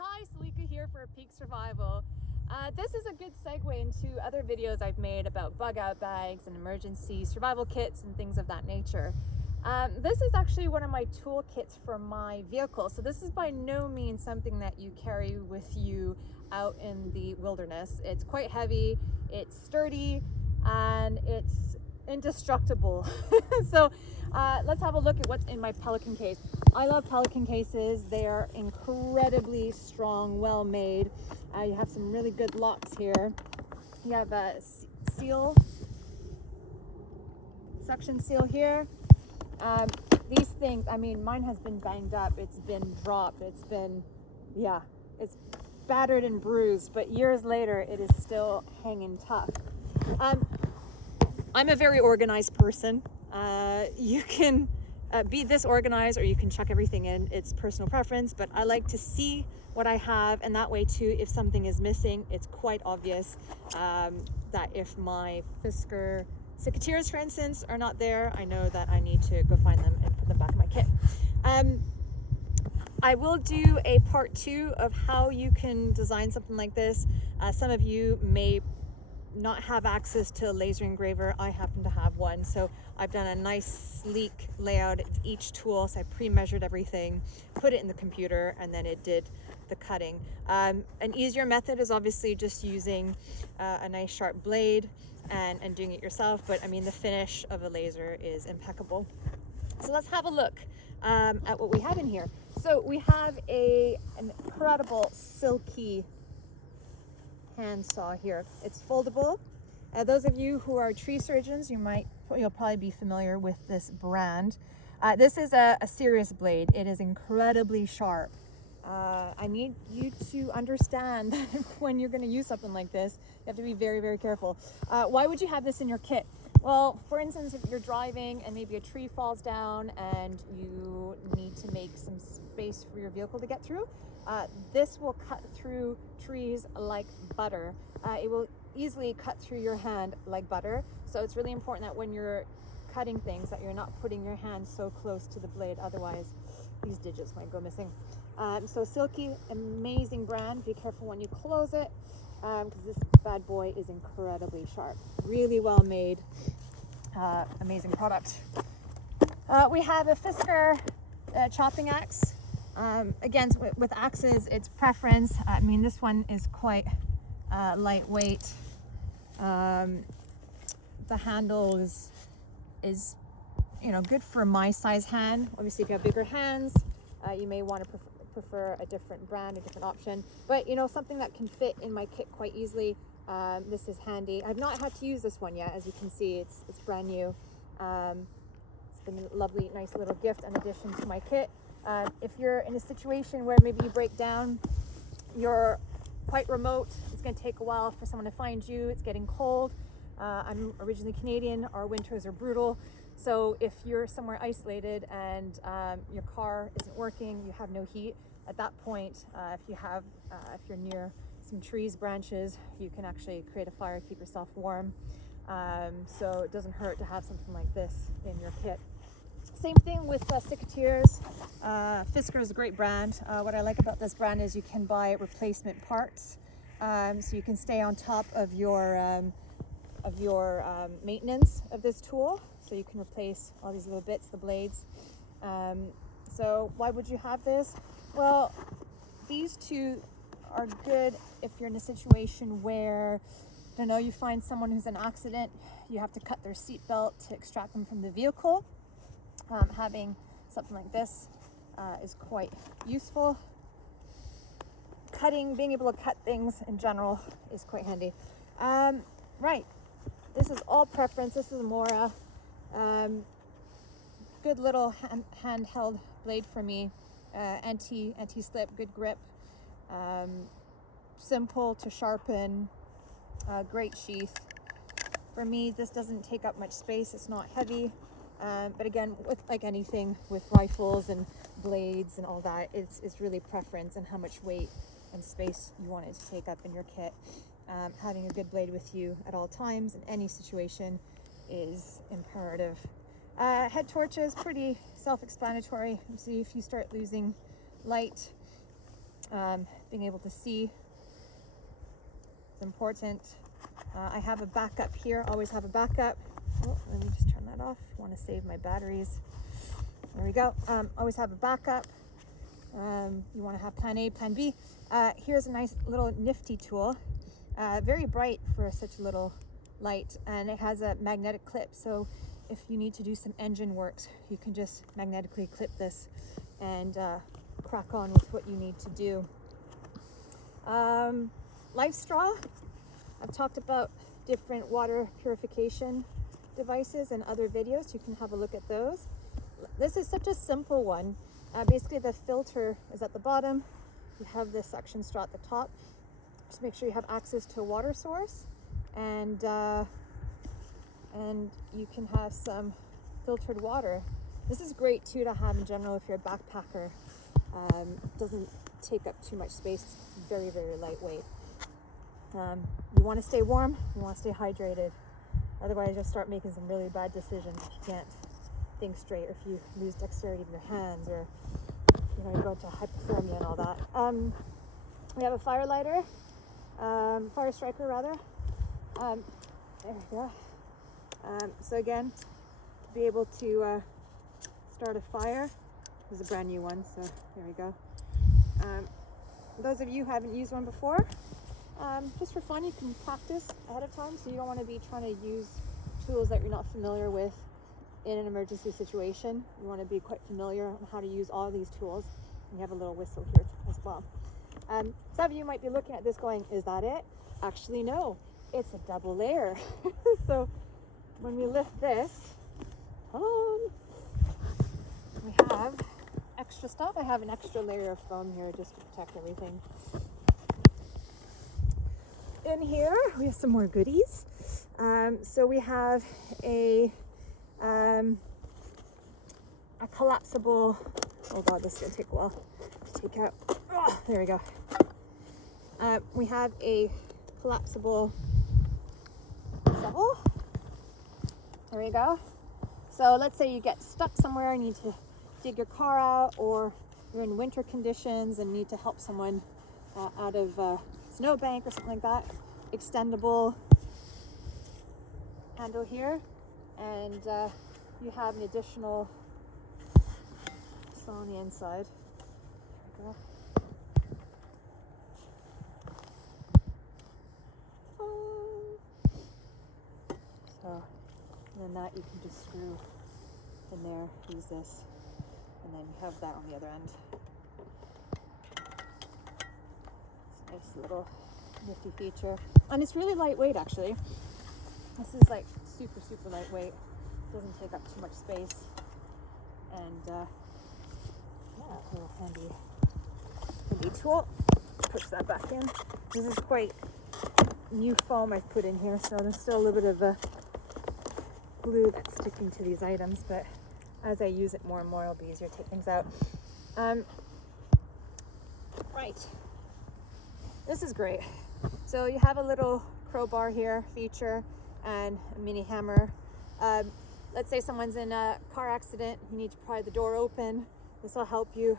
Hi, Salika here for Peak Survival. This is a good segue into other videos I've made about bug out bags and emergency survival kits and things of that nature. This is actually one of my tool kits for my vehicle. So this is by no means something that you carry with you out in the wilderness. It's quite heavy, it's sturdy, and it's indestructible. So let's have a look at what's in my Pelican case. I love Pelican cases. They are incredibly strong, well made. You have some really good locks here. You have a suction seal here. These things, I mean, mine has been banged up, it's been dropped, it's battered and bruised, but years later it is still hanging tough. I'm a very organized person. You can be this organized or you can chuck everything in. It's personal preference, but I like to see what I have, and that way too, if something is missing, it's quite obvious that if my Fisker secateurs, for instance, are not there, I know that I need to go find them and put them back in my kit. I will do a part 2 of how you can design something like this. Some of you may not have access to a laser engraver. I happen to have one, so I've done a nice sleek layout of each tool. So I pre-measured everything, put it in the computer, and then it did the cutting. An easier method is obviously just using a nice sharp blade and doing it yourself, but I mean the finish of a laser is impeccable. So let's have a look at what we have in here. So we have an incredible silky hand saw here. It's foldable. Those of you who are tree surgeons, you'll probably be familiar with this brand. This is a serious blade. It is incredibly sharp. I need you to understand that when you're going to use something like this, you have to be very, very careful. Why would you have this in your kit? Well, for instance, if you're driving and maybe a tree falls down and you need to make some space for your vehicle to get through, this will cut through trees like butter. It will easily cut through your hand like butter. So it's really important that when you're cutting things that you're not putting your hand so close to the blade, otherwise these digits might go missing. So Silky, amazing brand. Be careful when you close it, because this bad boy is incredibly sharp. Really well made, amazing product. We have a Fisker chopping axe. Again, with axes, it's preference. I mean, this one is quite lightweight. The handle is good for my size hand. Obviously, if you have bigger hands, you may want to prefer a different brand, a different option. But something that can fit in my kit quite easily. This is handy. I've not had to use this one yet. As you can see, it's brand new. It's been a lovely, nice little gift and addition to my kit. If you're in a situation where maybe you break down, you're quite remote, it's going to take a while for someone to find you, it's getting cold. I'm originally Canadian, our winters are brutal. So if you're somewhere isolated and your car isn't working, you have no heat, at that point, if you're near some trees, branches, you can actually create a fire, keep yourself warm. So it doesn't hurt to have something like this in your kit. Same thing with secateurs. Fisker is a great brand. What I like about this brand is you can buy replacement parts, so you can stay on top of your maintenance of this tool. So you can replace all these little bits, the blades. So why would you have this? Well, these two are good if you're in a situation where, I don't know, you find someone who's in an accident, you have to cut their seatbelt to extract them from the vehicle. Having something like this is quite useful. Being able to cut things in general is quite handy. Right, this is all preference. This is more good little handheld blade for me. Anti-slip, good grip. Simple to sharpen. Great sheath. For me, this doesn't take up much space. It's not heavy. But again, with like anything with rifles and blades and all that, it's really preference and how much weight and space you want it to take up in your kit. Having a good blade with you at all times in any situation is imperative. Head torches, pretty self-explanatory. See, if you start losing light, Being able to see is important. I have a backup here, always have a backup. Oh, let me just turn that off. I want to save my batteries. There we go. Always have a backup. You want to have plan A, plan B. Here's a nice little nifty tool. Very bright for such little light, and it has a magnetic clip. So if you need to do some engine works, you can just magnetically clip this and crack on with what you need to do. Life straw. I've talked about different water purification devices in other videos. You can have a look at those. This is such a simple one. Basically the filter is at the bottom. You have this suction straw at the top. Just make sure you have access to a water source, and you can have some filtered water. This is great too to have in general if you're a backpacker. Doesn't take up too much space. It's very, very lightweight. You want to stay warm, you want to stay hydrated. Otherwise you'll start making some really bad decisions if you can't think straight, or if you lose dexterity of your hands, or you go into hypothermia and all that. We have a fire lighter, fire striker rather. There we go. So again, to be able to start a fire. This is a brand new one, so there we go. Those of you who haven't used one before, just for fun, you can practice ahead of time, so you don't want to be trying to use tools that you're not familiar with in an emergency situation. You want to be quite familiar on how to use all these tools. And you have a little whistle here as well. Some of you might be looking at this going, is that it? Actually, no, it's a double layer. So when we lift this, we have extra stuff. I have an extra layer of foam here just to protect everything. In here, we have some more goodies. So we have a collapsible, oh god, this is gonna take a while to take out. Oh, there we go. We have a collapsible shovel. There we go. So let's say you get stuck somewhere and you need to dig your car out, or you're in winter conditions and need to help someone out of a snowbank or something like that. Extendable handle here, and you have an additional saw on the inside. There we go. So, and then that you can just screw in there, use this, and then you have that on the other end. It's a nice little nifty feature, and it's really lightweight actually. This is like super, super lightweight. Doesn't take up too much space, and yeah, a little handy tool. Push that back in. This is quite new foam I've put in here, so there's still a little bit of glue that's sticking to these items, but as I use it more and more, it'll be easier to take things out. Right, this is great. So you have a little crowbar here feature and a mini hammer. Let's say someone's in a car accident, you need to pry the door open. This will help you.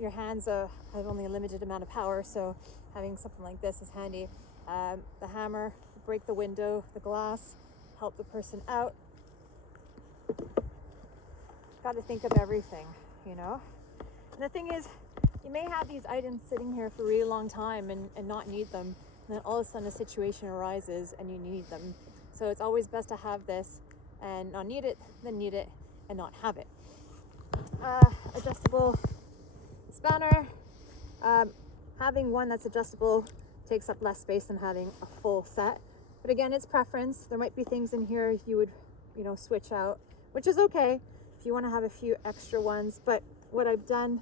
Your hands have only a limited amount of power, so having something like this is handy. The hammer, break the window, the glass, help the person out. Got to think of everything, you know. And the thing is, you may have these items sitting here for a really long time and not need them, and then all of a sudden a situation arises and you need them. So it's always best to have this and not need it, then need it and not have it. Adjustable spanner. Having one that's adjustable takes up less space than having a full set. But again, it's preference. There might be things in here you would, switch out, which is okay if you want to have a few extra ones. But what I've done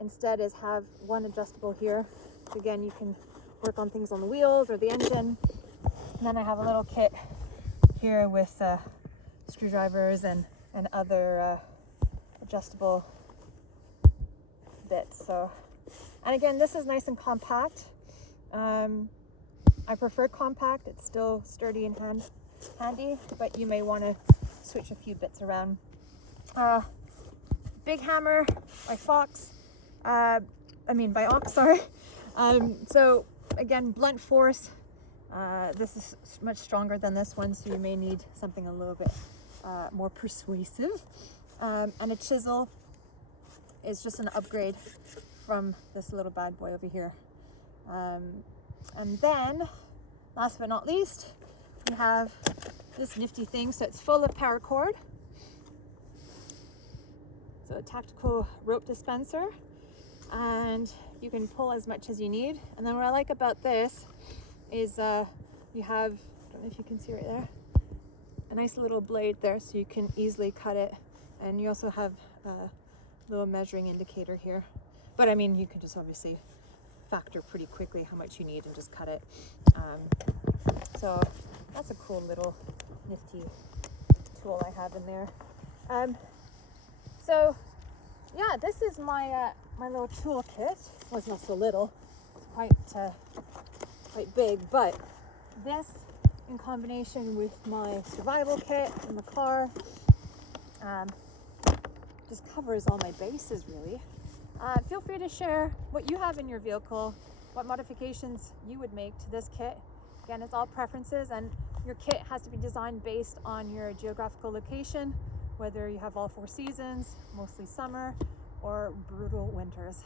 instead is have one adjustable here. So again, you can work on things on the wheels or the engine. And then I have a little kit here with screwdrivers and other adjustable bits. So, and again, this is nice and compact. I prefer compact. It's still sturdy and handy, but you may want to switch a few bits around. Big hammer by Fox. by ox, sorry. So again, blunt force. This is much stronger than this one, so you may need something a little bit more persuasive. And a chisel is just an upgrade from this little bad boy over here. And then, last but not least, we have this nifty thing. So it's full of paracord. So a tactical rope dispenser, and you can pull as much as you need. And then what I like about this is you have, I don't know if you can see right there, a nice little blade there, so you can easily cut it. And you also have a little measuring indicator here. But I mean, you can just obviously factor pretty quickly how much you need and just cut it. So that's a cool little nifty tool I have in there. So yeah, this is my my little toolkit. Well, it's not so little, it's quite big, but this in combination with my survival kit in the car just covers all my bases really. Feel free to share what you have in your vehicle, what modifications you would make to this kit. Again, it's all preferences, and your kit has to be designed based on your geographical location, whether you have all 4 seasons, mostly summer, or brutal winters.